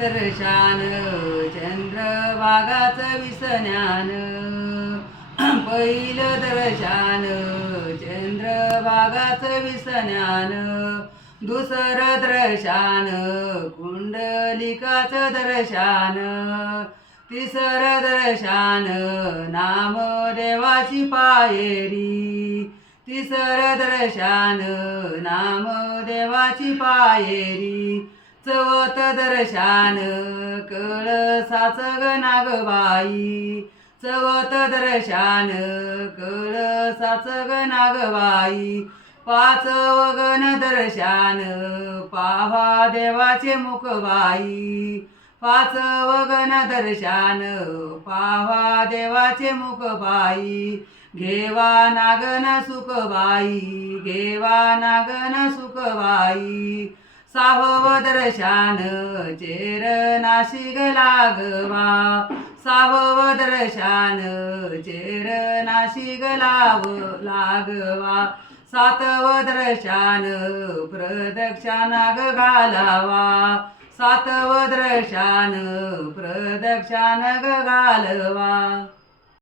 दर्शान चंद्रभागाचं विसन्यान पहिलं दर्शान चंद्रभागाचं विसन्यान दुसरं दर्शान कुंडलिकाचं दर्शान तिसरं दर्शान नामदेवाची पायरी तिसरं दर्शान नामदेवाची पायरी चौथं दर्शान कळसाचं ग नागबाई चौथं दर्शान कळसाचं ग नागबाई पाचवं गण दर्शान पाव्हा देवाचे मुखबाई पाचवं गण दर्शान पाव्हा देवाचे मुखबाई घेवा नागन सुखबाई घेवा नागन सुखबाई सहावं दर्शान चेरनाशी ग लागवा सहावं दर्शान चेरनाशी ग लागवा सातवं दर्शान प्रदक्षिणा ग घालावा सातवं दर्शान प्रदक्षिणा ग घालवा।